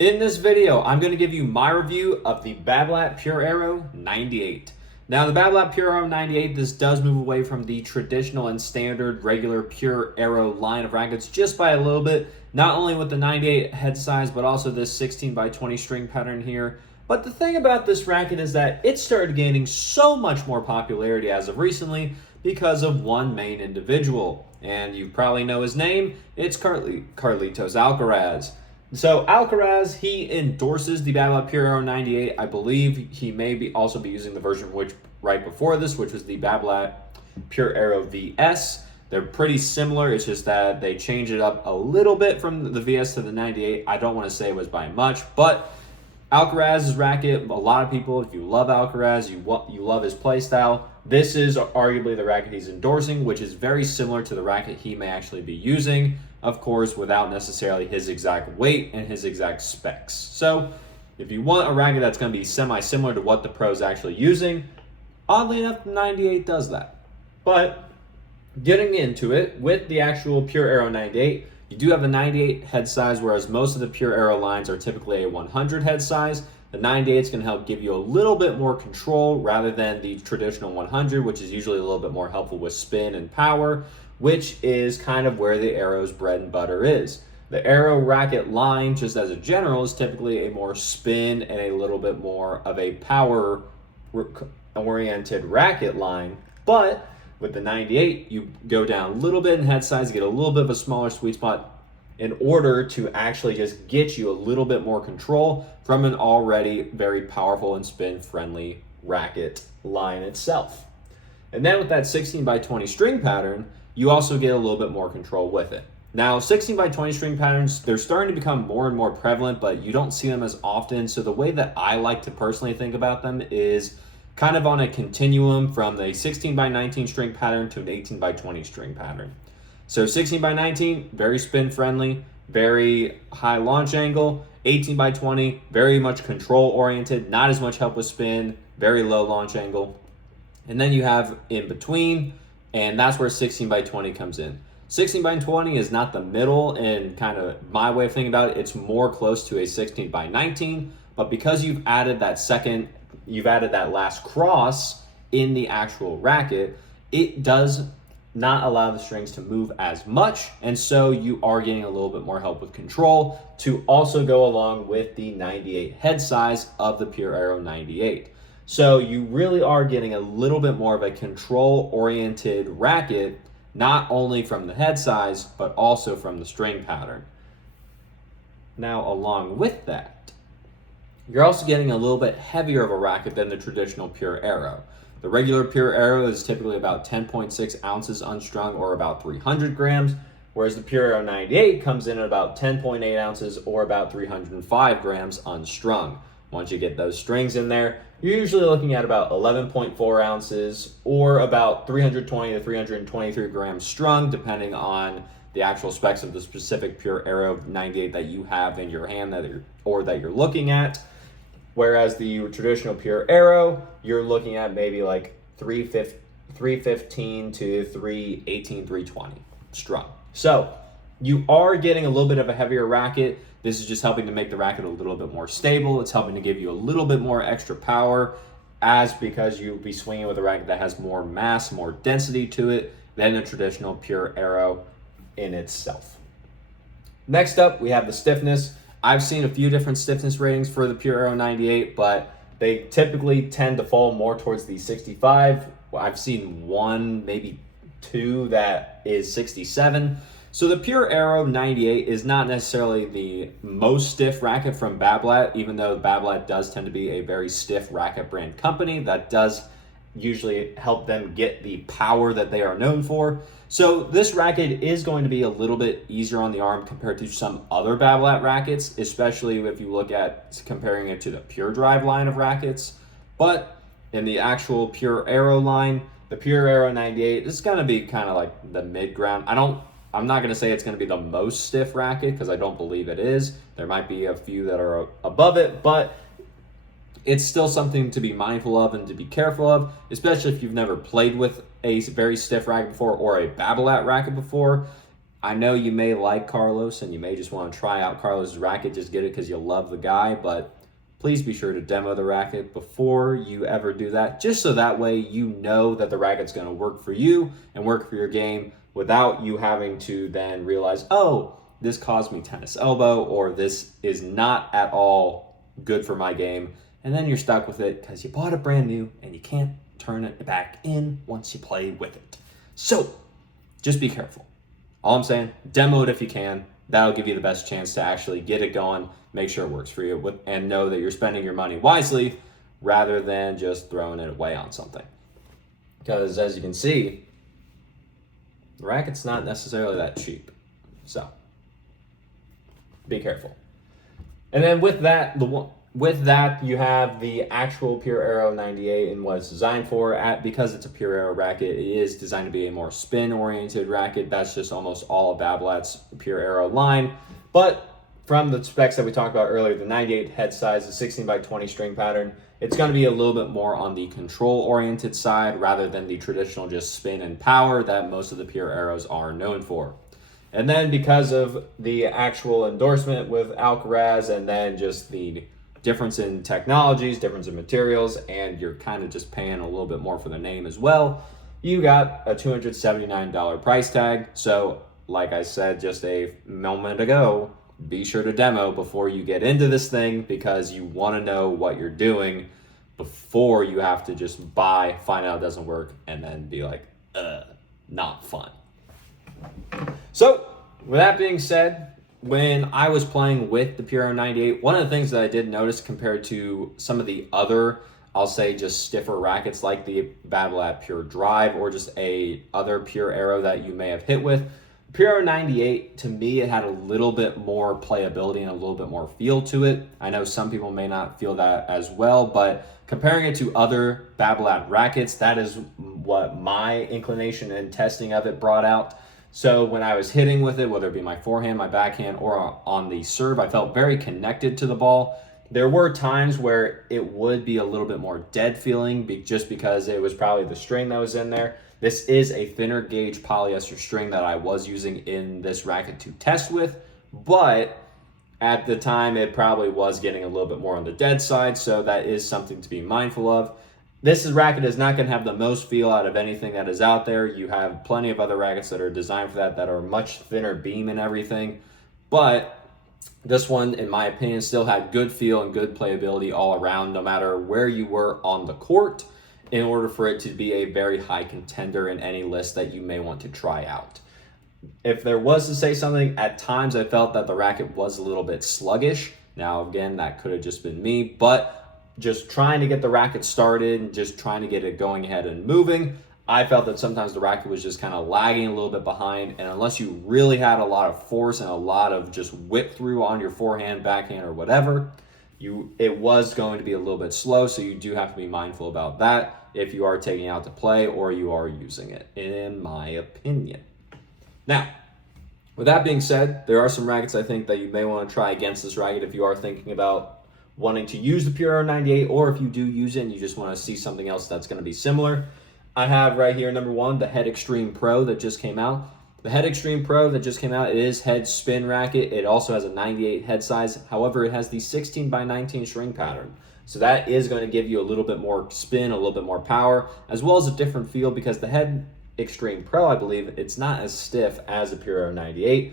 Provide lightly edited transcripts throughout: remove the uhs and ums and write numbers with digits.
In this video, I'm going to give you my review of the Babolat Pure Aero 98. Now, the Babolat Pure Aero 98, this does move away from the traditional and standard regular Pure Aero line of rackets just by a little bit, not only with the 98 head size, but also this 16 by 20 string pattern here. But the thing about this racket is that it started gaining so much more popularity as of recently because of one main individual. And you probably know his name, it's Carlitos Alcaraz. So Alcaraz, he endorses the Babolat Pure Aero 98. I believe he may also be using the version which right before this, which was the Babolat Pure Aero VS. They're pretty similar. It's just that they change it up a little bit from the VS to the 98. I don't want to say it was by much, but Alcaraz's racket, a lot of people, if you love Alcaraz, you love his play style, this is arguably the racket he's endorsing, which is very similar to the racket he may actually be using, of course, without necessarily his exact weight and his exact specs. So if you want a racket that's going to be semi-similar to what the pro's actually using, oddly enough, the 98 does that. But getting into it, with the actual Pure Aero 98, you do have a 98 head size, whereas most of the Pure Aero lines are typically a 100 head size. The 98 is going to help give you a little bit more control rather than the traditional 100, which is usually a little bit more helpful with spin and power, which is kind of where the Aero's bread and butter is. The Aero racket line, just as a general, is typically a more spin and a little bit more of a power-oriented racket line, but with the 98, you go down a little bit in head size, get a little bit of a smaller sweet spot in order to actually just get you a little bit more control from an already very powerful and spin-friendly racket line itself. And then with that 16 by 20 string pattern, you also get a little bit more control with it. Now, 16 by 20 string patterns, they're starting to become more and more prevalent, but you don't see them as often. So the way that I like to personally think about them is kind of on a continuum from the 16 by 19 string pattern to an 18 by 20 string pattern. So 16 by 19, very spin friendly, very high launch angle. 18 by 20, very much control oriented, not as much help with spin, very low launch angle. And then you have in between, and that's where 16 by 20 comes in. 16 by 20 is not the middle, and kind of my way of thinking about it, it's more close to a 16 by 19, but because you've added that last cross in the actual racket, it does not allow the strings to move as much, and so you are getting a little bit more help with control to also go along with the 98 head size of the Pure Aero 98. So you really are getting a little bit more of a control-oriented racket, not only from the head size, but also from the string pattern. Now, along with that, you're also getting a little bit heavier of a racket than the traditional Pure Aero. The regular Pure Aero is typically about 10.6 ounces unstrung, or about 300 grams, whereas the Pure Aero 98 comes in at about 10.8 ounces or about 305 grams unstrung. Once you get those strings in there, you're usually looking at about 11.4 ounces or about 320 to 323 grams strung, depending on the actual specs of the specific Pure Aero 98 that you have in your hand that you're looking at. Whereas the traditional Pure Aero, you're looking at maybe like 315 to 318, 320 strung. So you are getting a little bit of a heavier racket. This is just helping to make the racket a little bit more stable. It's helping to give you a little bit more extra power, because you'll be swinging with a racket that has more mass, more density to it than a traditional Pure Aero in itself. Next up, we have the stiffness. I've seen a few different stiffness ratings for the Pure Aero 98, but they typically tend to fall more towards the 65. I've seen one, maybe two that is 67. So the Pure Aero 98 is not necessarily the most stiff racket from Babolat, even though Babolat does tend to be a very stiff racket brand company. That does usually help them get the power that they are known for. So this racket is going to be a little bit easier on the arm compared to some other Babolat rackets, especially if you look at comparing it to the Pure Drive line of rackets. But in the actual Pure Aero line, the Pure Aero 98 is going to be kind of like the mid-ground. I'm not going to say it's going to be the most stiff racket, because I don't believe it is. There might be a few that are above it, but it's still something to be mindful of and to be careful of, especially if you've never played with a very stiff racket before or a Babolat racket before. I know you may like Carlos and you may just want to try out Carlos's racket, just get it because you love the guy, but please be sure to demo the racket before you ever do that, just so that way you know that the racket's going to work for you and work for your game without you having to then realize, oh, this caused me tennis elbow, or this is not at all good for my game. And then you're stuck with it because you bought it brand new and you can't turn it back in once you play with it. So just be careful. All I'm saying, demo it if you can. That'll give you the best chance to actually get it going, make sure it works for you, and know that you're spending your money wisely rather than just throwing it away on something. Because as you can see, the racket's not necessarily that cheap. So be careful. And then with that, you have the actual Pure Aero 98 and what it's designed for. Because it's a Pure Aero racket, it is designed to be a more spin-oriented racket. That's just almost all of Babolat's Pure Aero line. But from the specs that we talked about earlier, the 98 head size, the 16 by 20 string pattern, it's going to be a little bit more on the control-oriented side rather than the traditional just spin and power that most of the Pure Aeros are known for. And then because of the actual endorsement with Alcaraz and then just the difference in technologies, difference in materials, and you're kind of just paying a little bit more for the name as well, you got a $279 price tag. So like I said just a moment ago, be sure to demo before you get into this thing, because you want to know what you're doing before you have to just find out it doesn't work, and then be like, not fun. So with that being said, when I was playing with the Pure Aero 98, one of the things that I did notice compared to some of the other, I'll say just stiffer rackets like the Babolat Pure Drive or just other Pure Aero that you may have hit with, Pure Aero 98, to me, it had a little bit more playability and a little bit more feel to it. I know some people may not feel that as well, but comparing it to other Babolat rackets, that is what my inclination and testing of it brought out. So when I was hitting with it, whether it be my forehand, my backhand, or on the serve, I felt very connected to the ball. There were times where it would be a little bit more dead feeling just because it was probably the string that was in there. This is a thinner gauge polyester string that I was using in this racket to test with, but at the time it probably was getting a little bit more on the dead side, so that is something to be mindful of. This racket is not going to have the most feel out of anything that is out there. You have plenty of other rackets that are designed for that are much thinner beam and everything. But this one, in my opinion, still had good feel and good playability all around, no matter where you were on the court, in order for it to be a very high contender in any list that you may want to try out. If there was to say something, at times I felt that the racket was a little bit sluggish. Now, again, that could have just been me, but just trying to get the racket started and just trying to get it going ahead and moving, I felt that sometimes the racket was just kind of lagging a little bit behind, and unless you really had a lot of force and a lot of just whip through on your forehand, backhand, or whatever, it was going to be a little bit slow, so you do have to be mindful about that if you are taking it out to play or you are using it, in my opinion. Now, with that being said, there are some rackets I think that you may want to try against this racket if you are thinking about wanting to use the Pure Aero 98, or if you do use it and you just want to see something else that's going to be similar. I have right here, number one, the Head Extreme Pro that just came out. The Head Extreme Pro that just came out, it is head spin racket. It also has a 98 head size. However, it has the 16 by 19 string pattern. So that is going to give you a little bit more spin, a little bit more power, as well as a different feel, because the Head Extreme Pro, I believe, it's not as stiff as the Pure Aero 98.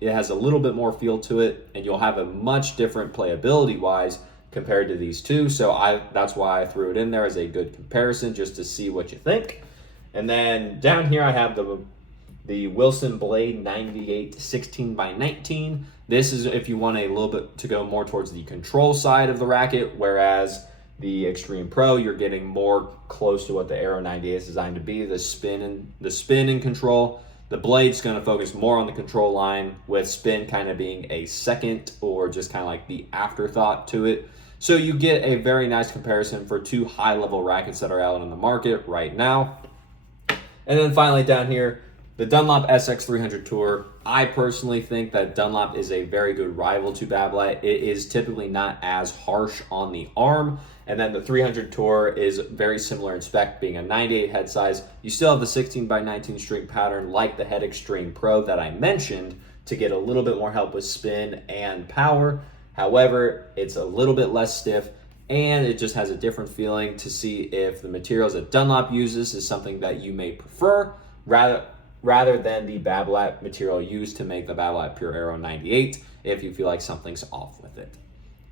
It has a little bit more feel to it, and you'll have a much different playability-wise compared to these two. So that's why I threw it in there as a good comparison, just to see what you think. And then down here I have the Wilson Blade 98 16 by 19. This is if you want a little bit to go more towards the control side of the racket, whereas the Extreme Pro, you're getting more close to what the Aero 98 is designed to be, the spin and control. The Blade's going to focus more on the control line, with spin kind of being a second or just kind of like the afterthought to it. So you get a very nice comparison for two high-level rackets that are out on the market right now. And then finally down here, The Dunlop SX300 Tour, I personally think that Dunlop is a very good rival to Babolat. It is typically not as harsh on the arm. And then the 300 Tour is very similar in spec, being a 98 head size. You still have the 16x19 string pattern like the Head Extreme Pro that I mentioned to get a little bit more help with spin and power. However, it's a little bit less stiff and it just has a different feeling to see if the materials that Dunlop uses is something that you may prefer rather than the Babolat material used to make the Babolat Pure Aero 98 if you feel like something's off with it.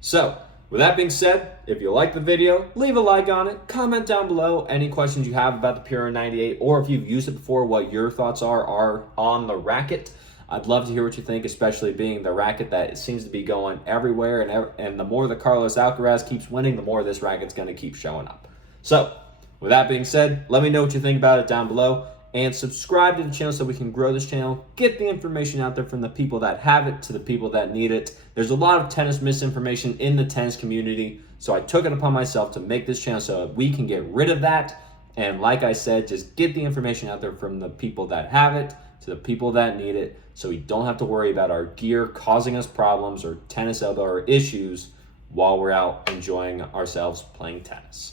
So, with that being said, if you like the video, leave a like on it, comment down below any questions you have about the Pure Aero 98, or if you've used it before, what your thoughts are on the racket. I'd love to hear what you think, especially being the racket that it seems to be going everywhere, and the more that Carlos Alcaraz keeps winning, the more this racket's going to keep showing up. So, with that being said, let me know what you think about it down below. And subscribe to the channel so we can grow this channel, get the information out there from the people that have it to the people that need it. There's a lot of tennis misinformation in the tennis community, so I took it upon myself to make this channel so we can get rid of that. And like I said, just get the information out there from the people that have it to the people that need it, so we don't have to worry about our gear causing us problems or tennis elbow or issues while we're out enjoying ourselves playing tennis.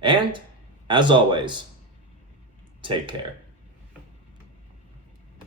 And as always, take care.